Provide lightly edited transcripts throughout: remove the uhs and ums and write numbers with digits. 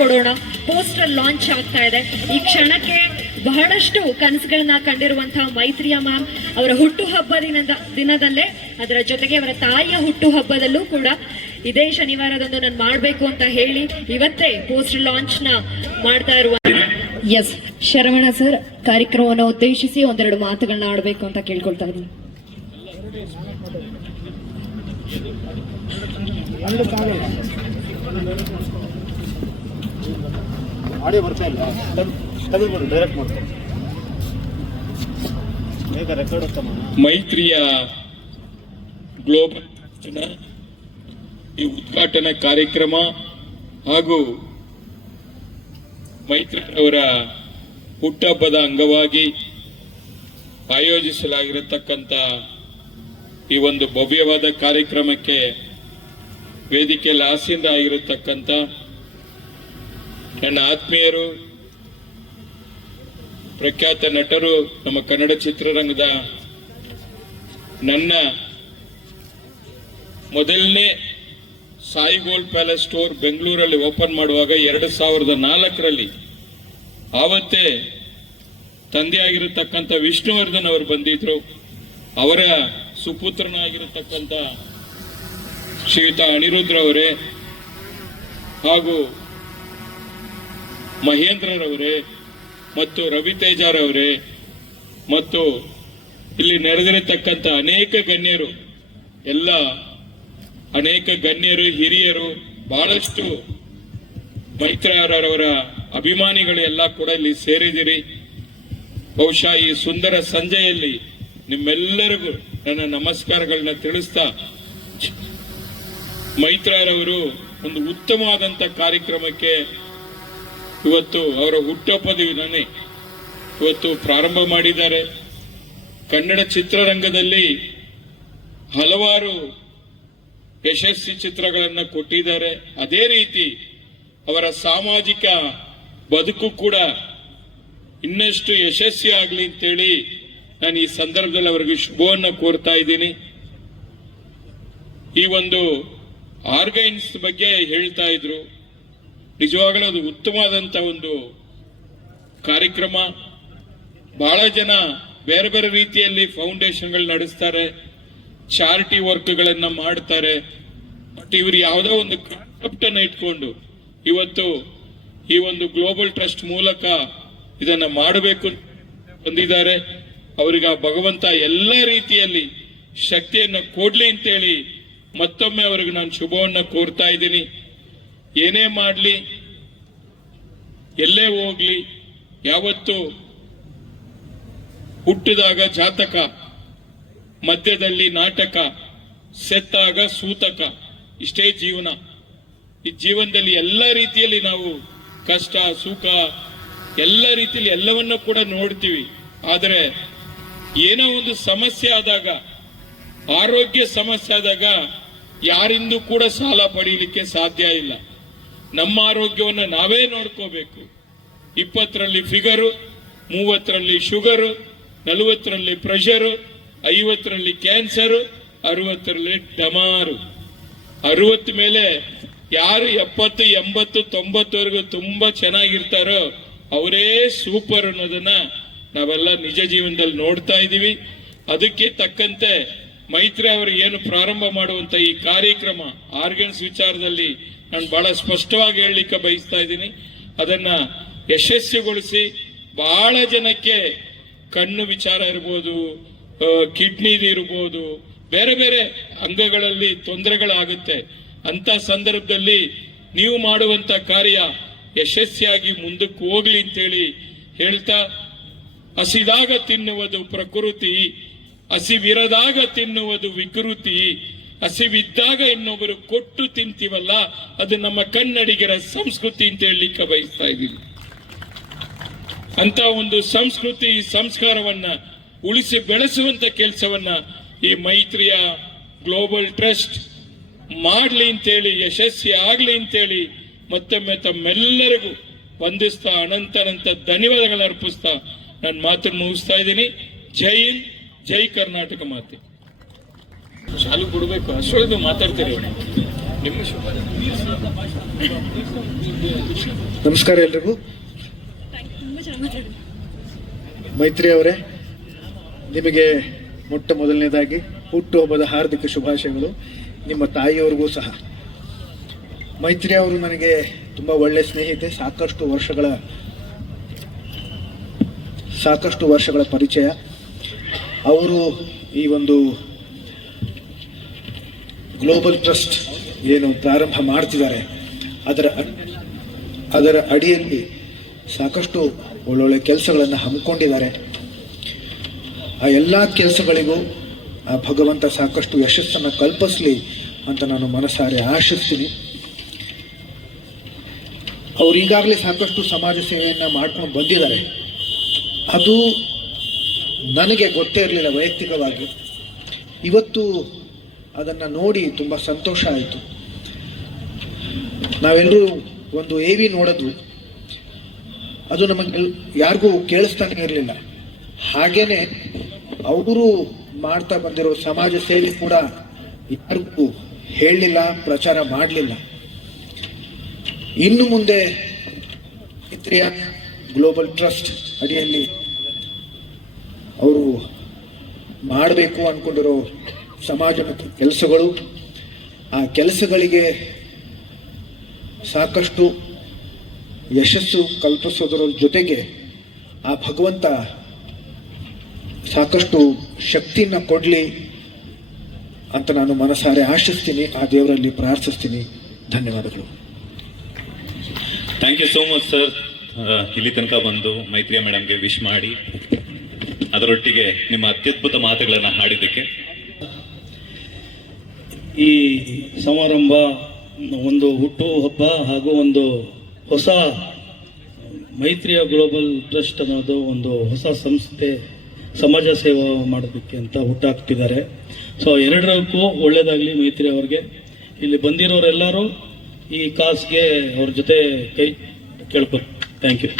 ಕೊಡೋಣ. Poster launch ಆಗ್ತಾ ಇದೆ. ಈ ಕ್ಷಣಕ್ಕೆ ಬಹಳಷ್ಟು ಕನಸುಗಳನ್ನ ಕಂಡಿರುವಂತಹ ಮೈತ್ರಿಯಾ ಮ್ಯಾಮ್ ಅವರ ಹುಟ್ಟುಹಬ್ಬ ದಿನದಲ್ಲೇ, ಅದರ ಜೊತೆಗೆ ಅವರ ತಾಯಿಯ ಹುಟ್ಟುಹಬ್ಬದಲ್ಲೂ ಕೂಡ ಇದೇ ಶನಿವಾರದಂದು ನಾನು ಮಾಡಬೇಕು ಅಂತ ಹೇಳಿ ಇವತ್ತೇ ಪೋಸ್ಟರ್ ಲಾಂಚ್ ನ ಮಾಡ್ತಾ ಇರುವ ಎಸ್ ಶರವಣ ಸರ್ ಕಾರ್ಯಕ್ರಮವನ್ನು ಉದ್ದೇಶಿಸಿ ಒಂದೆರಡು ಮಾತುಗಳನ್ನ ಆಡಬೇಕು ಅಂತ ಕೇಳ್ಕೊಳ್ತಾ ಇದ್ದೀನಿ. ಮೈತ್ರಿಯ ಗ್ಲೋಬಲ್ ಈ ಉದ್ಘಾಟನಾ ಕಾರ್ಯಕ್ರಮ ಹಾಗೂ ಮೈತ್ರಿ ಅವರ ಹುಟ್ಟಹಬ್ಬದ ಅಂಗವಾಗಿ ಆಯೋಜಿಸಲಾಗಿರತಕ್ಕಂಥ ಈ ಒಂದು ಭವ್ಯವಾದ ಕಾರ್ಯಕ್ರಮಕ್ಕೆ ವೇದಿಕೆಯಲ್ಲಿ ಆಸೀನ ಆಗಿರತಕ್ಕಂಥ ನನ್ನ ಆತ್ಮೀಯರು, ಪ್ರಖ್ಯಾತ ನಟರು, ನಮ್ಮ ಕನ್ನಡ ಚಿತ್ರರಂಗದ ನನ್ನ ಮೊದಲನೇ ಸಾಯಿ ಗೋಲ್ಡ್ ಪ್ಯಾಲೇಸ್ ಸ್ಟೋರ್ ಬೆಂಗಳೂರಲ್ಲಿ ಓಪನ್ ಮಾಡುವಾಗ 2004ರಲ್ಲಿ ಆವತ್ತೇ ತಂದೆಯಾಗಿರತಕ್ಕಂಥ ವಿಷ್ಣುವರ್ಧನ್ ಅವರು ಬಂದಿದ್ರು. ಅವರ ಸುಪುತ್ರನಾಗಿರತಕ್ಕಂಥ ಶ್ರೀಯುತ ಅನಿರುದ್ರವರೇ ಹಾಗೂ ಮಹೇಂದ್ರರವರೇ ಮತ್ತು ರವಿತೇಜರವರೇ ಮತ್ತು ಇಲ್ಲಿ ನೆರೆದಿರತಕ್ಕಂಥ ಅನೇಕ ಗಣ್ಯರು, ಅನೇಕ ಗಣ್ಯರು, ಹಿರಿಯರು, ಬಹಳಷ್ಟು ಮೈತ್ರಿಯವರವರ ಅಭಿಮಾನಿಗಳು ಎಲ್ಲ ಕೂಡ ಇಲ್ಲಿ ಸೇರಿದಿರಿ. ಬಹುಶಃ ಈ ಸುಂದರ ಸಂಜೆಯಲ್ಲಿ ನಿಮ್ಮೆಲ್ಲರಿಗೂ ನನ್ನ ನಮಸ್ಕಾರಗಳನ್ನ ತಿಳಿಸ್ತಾ, ಮೈತ್ರಿಯವರವರು ಒಂದು ಉತ್ತಮವಾದಂತ ಕಾರ್ಯಕ್ರಮಕ್ಕೆ ಇವತ್ತು ಅವರ ಹುಟ್ಟುಹಬ್ಬದ ದಿನನೇ ಇವತ್ತು ಪ್ರಾರಂಭ ಮಾಡಿದ್ದಾರೆ. ಕನ್ನಡ ಚಿತ್ರರಂಗದಲ್ಲಿ ಹಲವಾರು ಯಶಸ್ವಿ ಚಿತ್ರಗಳನ್ನು ಕೊಟ್ಟಿದ್ದಾರೆ. ಅದೇ ರೀತಿ ಅವರ ಸಾಮಾಜಿಕ ಬದುಕು ಕೂಡ ಇನ್ನಷ್ಟು ಯಶಸ್ವಿ ಆಗಲಿ ಅಂತೇಳಿ ನಾನು ಈ ಸಂದರ್ಭದಲ್ಲಿ ಅವರಿಗೆ ಶುಭವನ್ನು ಕೋರ್ತಾ ಇದ್ದೀನಿ. ಈ ಒಂದು ಆರ್ಗೈನ್ಸ್ ಬಗ್ಗೆ ಹೇಳ್ತಾ ಇದ್ರು, ನಿಜವಾಗಲೂ ಅದು ಉತ್ತಮವಾದಂತ ಒಂದು ಕಾರ್ಯಕ್ರಮ. ಬಹಳ ಜನ ಬೇರೆ ಬೇರೆ ರೀತಿಯಲ್ಲಿ ಫೌಂಡೇಶನ್ಗಳು ನಡೆಸ್ತಾರೆ, ಚಾರಿಟಿ ವರ್ಕ್ಗಳನ್ನ ಮಾಡ್ತಾರೆ. ಬಟ್ ಇವರು ಯಾವುದೋ ಒಂದು ಕಾನ್ಸೆಪ್ಟ್ ಅನ್ನ ಇಟ್ಕೊಂಡು ಇವತ್ತು ಈ ಒಂದು ಗ್ಲೋಬಲ್ ಟ್ರಸ್ಟ್ ಮೂಲಕ ಇದನ್ನ ಮಾಡಬೇಕು ಬಂದಿದ್ದಾರೆ. ಅವರಿಗೆ ಆ ಭಗವಂತ ಎಲ್ಲ ರೀತಿಯಲ್ಲಿ ಶಕ್ತಿಯನ್ನು ಕೊಡ್ಲಿ ಅಂತೇಳಿ ಮತ್ತೊಮ್ಮೆ ಅವರಿಗೆ ನಾನು ಶುಭವನ್ನ ಕೋರ್ತಾ ಇದ್ದೀನಿ. ಏನೇ ಮಾಡಲಿ, ಎಲ್ಲೇ ಹೋಗ್ಲಿ, ಯಾವತ್ತು ಹುಟ್ಟಿದಾಗ ಜಾತಕ, ಮಧ್ಯದಲ್ಲಿ ನಾಟಕ, ಸೆತ್ತಾಗ ಸೂತಕ, ಇಷ್ಟೇ ಜೀವನ. ಈ ಜೀವನದಲ್ಲಿ ಎಲ್ಲ ರೀತಿಯಲ್ಲಿ ನಾವು ಕಷ್ಟ ಸುಖ ಎಲ್ಲ ರೀತಿಯಲ್ಲಿ ಎಲ್ಲವನ್ನೂ ಕೂಡ ನೋಡ್ತೀವಿ. ಆದರೆ ಏನೋ ಒಂದು ಸಮಸ್ಯೆ ಆದಾಗ, ಆರೋಗ್ಯ ಸಮಸ್ಯೆ ಆದಾಗ ಯಾರಿಂದೂ ಕೂಡ ಸಾಲ ಪಡೀಲಿಕ್ಕೆ ಸಾಧ್ಯ ಇಲ್ಲ. ನಮ್ಮ ಆರೋಗ್ಯವನ್ನು ನಾವೇ ನೋಡ್ಕೋಬೇಕು. 20ರಲ್ಲಿ ಫಿಗರು, 30ರಲ್ಲಿ ಶುಗರು, 40ರಲ್ಲಿ ಪ್ರೆಷರು, 50ರಲ್ಲಿ ಕ್ಯಾನ್ಸರು, 60ರಲ್ಲಿ ಡಮಾರು. 60 ಮೇಲೆ ಯಾರು 70, 80, 90ವರೆಗೂ ತುಂಬಾ ಚೆನ್ನಾಗಿರ್ತಾರೋ ಅವರೇ ಸೂಪರ್ ಅನ್ನೋದನ್ನ ನಾವೆಲ್ಲ ನಿಜ ಜೀವನದಲ್ಲಿ ನೋಡ್ತಾ ಇದ್ದೀವಿ. ಅದಕ್ಕೆ ತಕ್ಕಂತೆ ಮೈತ್ರಿ ಅವರು ಏನು ಪ್ರಾರಂಭ ಮಾಡುವಂತ ಈ ಕಾರ್ಯಕ್ರಮ ಆರ್ಗನ್ಸ್ ವಿಚಾರದಲ್ಲಿ ನಾನು ಬಹಳ ಸ್ಪಷ್ಟವಾಗಿ ಹೇಳಲಿಕ್ಕೆ ಬಯಸ್ತಾ ಇದ್ದೀನಿ. ಅದನ್ನ ಯಶಸ್ವಿಗೊಳಿಸಿ ಬಹಳ ಜನಕ್ಕೆ ಕಣ್ಣು ವಿಚಾರ ಇರ್ಬೋದು, ಕಿಡ್ನಿದು ಇರ್ಬೋದು, ಬೇರೆ ಬೇರೆ ಅಂಗಗಳಲ್ಲಿ ತೊಂದರೆಗಳಾಗುತ್ತೆ. ಅಂತ ಸಂದರ್ಭದಲ್ಲಿ ನೀವು ಮಾಡುವಂತ ಕಾರ್ಯ ಯಶಸ್ವಿಯಾಗಿ ಮುಂದಕ್ಕೆ ಹೋಗ್ಲಿ ಅಂತೇಳಿ ಹೇಳ್ತಾ, ಹಸಿದಾಗ ತಿನ್ನುವುದು ಪ್ರಕೃತಿ, ಹಸಿವಿರದಾಗ ತಿನ್ನುವುದು ವಿಕೃತಿ, ಹಸಿವಿದ್ದಾಗ ಇನ್ನೊಬ್ಬರು ಕೊಟ್ಟು ತಿಂತೀವಲ್ಲ ಅದು ನಮ್ಮ ಕನ್ನಡಿಗರ ಸಂಸ್ಕೃತಿ ಅಂತ ಹೇಳಲಿಕ್ಕೆ ಬಯಸ್ತಾ ಇದ್ದೀನಿ. ಅಂತ ಒಂದು ಸಂಸ್ಕೃತಿ ಸಂಸ್ಕಾರವನ್ನ ಉಳಿಸಿ ಬೆಳೆಸುವಂತ ಕೆಲಸವನ್ನ ಈ ಮೈತ್ರಿಯ ಗ್ಲೋಬಲ್ ಟ್ರಸ್ಟ್ ಮಾಡ್ಲಿ ಅಂತೇಳಿ, ಯಶಸ್ವಿ ಆಗ್ಲಿ ಅಂತೇಳಿ ಮತ್ತೊಮ್ಮೆ ತಮ್ಮೆಲ್ಲರಿಗೂ ವಂದಿಸ್ತಾ ಅನಂತ ಧನ್ಯವಾದಗಳನ್ನು ಅರ್ಪಿಸ್ತಾ ನಾನು ಮಾತನ್ನು ಮುಗಿಸ್ತಾ ಇದ್ದೀನಿ. ಜೈ ಹಿಂದ್, ಜೈ ಕರ್ನಾಟಕ ಮಾತೆ. ಶಾಲು ಕೊಡ್ಬೇಕು, ಅಷ್ಟೊಂದು ಮಾತಾಡ್ತೀರಿ. ನಿಮ್ಮ ಶುಭ. ನಮಸ್ಕಾರ ಎಲ್ರಿಗೂ. ಮೈತ್ರಿ ಅವರೇ, ನಿಮಗೆ ಮೊಟ್ಟ ಮೊದಲನೇದಾಗಿ ಹುಟ್ಟುಹಬ್ಬದ ಹಾರ್ದಿಕ ಶುಭಾಶಯಗಳು. ನಿಮ್ಮ ತಾಯಿಯವ್ರಿಗೂ ಸಹ. ಮೈತ್ರಿ ಅವರು ನನಗೆ ತುಂಬ ಒಳ್ಳೆಯ ಸ್ನೇಹಿತೆ. ಸಾಕಷ್ಟು ವರ್ಷಗಳ ಪರಿಚಯ. ಅವರು ಈ ಒಂದು ಗ್ಲೋಬಲ್ ಟ್ರಸ್ಟ್ ಏನು ಪ್ರಾರಂಭ ಮಾಡ್ತಿದ್ದಾರೆ ಅದರ ಅಡಿಯಲ್ಲಿ ಸಾಕಷ್ಟು ಒಳ್ಳೊಳ್ಳೆ ಕೆಲಸಗಳನ್ನು ಹಮ್ಮಿಕೊಂಡಿದ್ದಾರೆ. ಆ ಎಲ್ಲ ಕೆಲಸಗಳಿಗೂ ಆ ಭಗವಂತ ಸಾಕಷ್ಟು ಯಶಸ್ಸನ್ನು ಕಲ್ಪಿಸಲಿ ಅಂತ ನಾನು ಮನಸಾರೆ ಆಶಿಸ್ತೀನಿ. ಅವರು ಈಗಾಗಲೇ ಸಾಕಷ್ಟು ಸಮಾಜ ಸೇವೆಯನ್ನು ಮಾಡ್ಕೊಂಡು ಬಂದಿದ್ದಾರೆ. ಅದು ನನಗೆ ಗೊತ್ತೇ ಇರಲಿಲ್ಲ ವೈಯಕ್ತಿಕವಾಗಿ. ಇವತ್ತು ಅದನ್ನು ನೋಡಿ ತುಂಬ ಸಂತೋಷ ಆಯಿತು. ನಾವೆಲ್ಲರೂ ಒಂದು AV ನೋಡಿದ್ವು. ಅದು ನಮಗೆ ಯಾರಿಗೂ ಕೇಳಿಸ್ತಾನೆ ಇರಲಿಲ್ಲ. ಹಾಗೇನೆ ಅವರು ಮಾಡ್ತಾ ಬಂದಿರೋ ಸಮಾಜ ಸೇವೆ ಕೂಡ ಯಾರಿಗೂ ಹೇಳಲಿಲ್ಲ, ಪ್ರಚಾರ ಮಾಡಲಿಲ್ಲ. ಇನ್ನು ಮುಂದೆ ಮೈತ್ರಿಯ ಗ್ಲೋಬಲ್ ಟ್ರಸ್ಟ್ ಅಡಿಯಲ್ಲಿ ಅವರು ಮಾಡಬೇಕು ಅಂದ್ಕೊಂಡಿರೋ ಸಮಾಜಮುಖಿ ಕೆಲಸಗಳು, ಆ ಕೆಲಸಗಳಿಗೆ ಸಾಕಷ್ಟು ಯಶಸ್ಸು ಕಲ್ಪಿಸೋದರ ಜೊತೆಗೆ ಆ ಭಗವಂತ ಸಾಕಷ್ಟು ಶಕ್ತಿಯನ್ನು ಕೊಡಲಿ ಅಂತ ನಾನು ಮನಸಾರೆ ಆಶಿಸ್ತೀನಿ. ಆ ದೇವರಲ್ಲಿ ಪ್ರಾರ್ಥಿಸ್ತೀನಿ. ಧನ್ಯವಾದಗಳು. Thank you so much sir. ಇಲ್ಲಿ ತನಕ ಬಂದು ಮೈತ್ರಿಯಾ ಮೇಡಮ್ಗೆ ವಿಶ್ ಮಾಡಿ ಅದರೊಟ್ಟಿಗೆ ನಿಮ್ಮ ಅತ್ಯದ್ಭುತ ಮಾತುಗಳನ್ನು ಹಾಡಿದ್ದಕ್ಕೆ. ಈ ಸಮಾರಂಭ ಒಂದು ಹುಟ್ಟುಹಬ್ಬ ಹಾಗೂ ಒಂದು ಹೊಸ ಮೈತ್ರಿಯ ಗ್ಲೋಬಲ್ ಟ್ರಸ್ಟ್ ಅನ್ನೋದು ಒಂದು ಹೊಸ ಸಂಸ್ಥೆ ಸಮಾಜ ಸೇವೆ ಮಾಡೋದಕ್ಕೆ ಅಂತ ಹುಟ್ಟಾಕ್ತಿದ್ದಾರೆ. ಸೊ ಎರಡಕ್ಕೂ ಒಳ್ಳೆಯದಾಗಲಿ ಮೈತ್ರಿ ಅವ್ರಿಗೆ. ಇಲ್ಲಿ ಬಂದಿರೋರೆಲ್ಲರೂ ಈ ಕಾಸ್ಗೆ ಅವ್ರ ಜೊತೆ ಕೈ ಕೇಳ್ಕೊ. Thank you.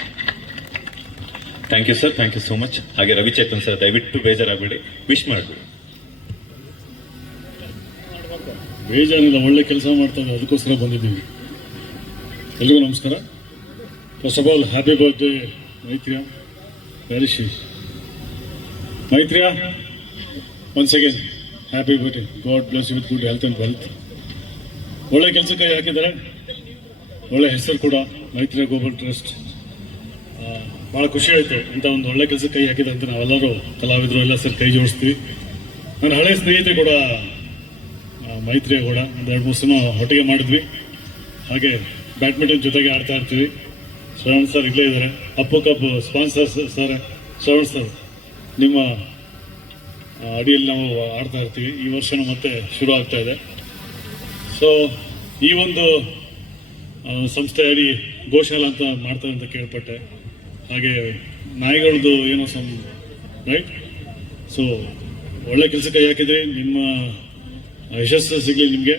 Thank you sir. Thank you so much. ಹಾಗೆ ರವಿಚೇತನ್ ಸರ್, ದಯವಿಟ್ಟು ಬೇಜಾರಾಗಬೇಡಿ, ವಿಶ್ ಮಾಡಿಬಿಡಿ. ಬೇಜಾರಿಲ್ಲ, ಒಳ್ಳೆ ಕೆಲಸ ಮಾಡ್ತಾರೆ, ಅದಕ್ಕೋಸ್ಕರ ಬಂದಿದ್ದೀವಿ. ಎಲ್ರಿಗೂ ನಮಸ್ಕಾರ. First of all happy birthday Maitriya. Very she Maitriya, once again happy birthday. God bless you with good health and wealth. ಒಳ್ಳೆ ಕೆಲಸಕ್ಕೆ ಹಾಕಿದ್ದಾರೆ, ಒಳ್ಳೆ ಹೆಸರು ಕೂಡ ಮೈತ್ರಿಯಾ ಗ್ಲೋಬಲ್ ಟ್ರಸ್ಟ್. ಭಾಳ ಖುಷಿ ಆಯಿತು ಇಂಥ ಒಂದು ಒಳ್ಳೆ ಕೆಲಸಕ್ಕೆ ಕೈ ಹಾಕಿದೆ ಅಂತ. ನಾವೆಲ್ಲರೂ ಕಲಾವಿದರು ಎಲ್ಲ ಸರಿ ಕೈ ಜೋಡಿಸ್ತೀವಿ. ನನ್ನ ಹಳೆಯ ಸ್ನೇಹಿತೆ ಕೂಡ ಮೈತ್ರಿಯ ಕೂಡ ಒಂದು 2-3 ಸಲ ಒಟ್ಟಿಗೆ ಮಾಡಿದ್ವಿ. ಹಾಗೆ ಬ್ಯಾಡ್ಮಿಂಟನ್ ಜೊತೆಗೆ ಆಡ್ತಾ ಇರ್ತೀವಿ. ಶ್ರವಣ್ ಸರ್ ಇಲ್ಲೇ ಇದ್ದಾರೆ. Appu cup sponsors sir Shravan sir, ನಿಮ್ಮ ಅಡಿಯಲ್ಲಿ ನಾವು ಆಡ್ತಾ ಇರ್ತೀವಿ. ಈ ವರ್ಷನೂ ಮತ್ತೆ ಶುರು ಆಗ್ತಾ ಇದೆ. ಸೊ ಈ ಒಂದು ಸಂಸ್ಥೆ ಅಡಿ ಗೋಶಾಲ ಅಂತ ಮಾಡ್ತಾರೆ ಅಂತ ಕೇಳ್ಪಟ್ಟೆ. ಹಾಗೆ ನಾಯಿಗಳದ್ದು ಏನೋ ರೈಟ್. ಸೊ ಒಳ್ಳೆ ಕೆಲಸಕ್ಕೆ ಯಾಕಿದ್ರೆ ನಿಮ್ಮ ಯಶಸ್ಸು ಸಿಗಲಿ ನಿಮಗೆ.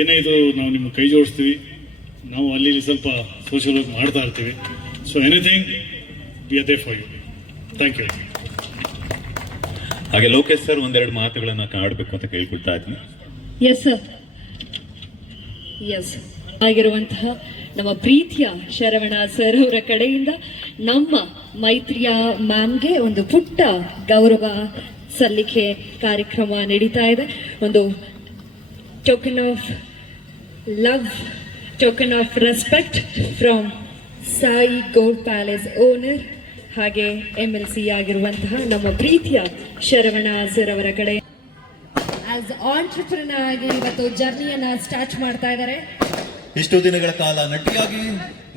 ಏನೇ ಇದು ನಾವು ನಿಮ್ಮ ಕೈ ಜೋಡಿಸ್ತೀವಿ. ನಾವು ಅಲ್ಲಿ ಸ್ವಲ್ಪ ಸೋಷಿಯಲ್ ವರ್ಕ್ ಮಾಡ್ತಾ ಇರ್ತೀವಿ. So anything we are there for you. Thank you. ಹಾಗೆ ಲೋಕೇಶ್ ಸರ್ ಒಂದೆರಡು ಮಾತುಗಳನ್ನು ಆಡಬೇಕು ಅಂತ ಕೇಳ್ಕೊಳ್ತಾ ಇದ್ದೀನಿ. Yes sir. ಎಸ್ ಆಗಿರುವಂತಹ ನಮ್ಮ ಪ್ರೀತಿಯ ಶರವಣ ಸರ್ ಅವರ ಕಡೆಯಿಂದ ನಮ್ಮ ಮೈತ್ರಿಯ ಮ್ಯಾಮ್ಗೆ ಒಂದು ಪುಟ್ಟ ಗೌರವ ಸಲ್ಲಿಕೆ ಕಾರ್ಯಕ್ರಮ ನಡೀತಾ ಇದೆ. ಒಂದು token of love, token of respect from Sai gold palace owner ಹಾಗೆ MLC ಆಗಿರುವಂತಹ ನಮ್ಮ ಪ್ರೀತಿಯ ಶರವಣ ಸರ್ ಅವರ ಕಡೆ ಆಸ್ ಆಂಟ್ರಪ್ರಿನರ್ ಆಗಿ ಇವತ್ತು ಜರ್ನಿಯನ್ನ ಸ್ಟಾರ್ಟ್ ಮಾಡ್ತಾ ಇದ್ದಾರೆ. ಇಷ್ಟು ದಿನಗಳ ಕಾಲ ನಟಿಯಾಗಿ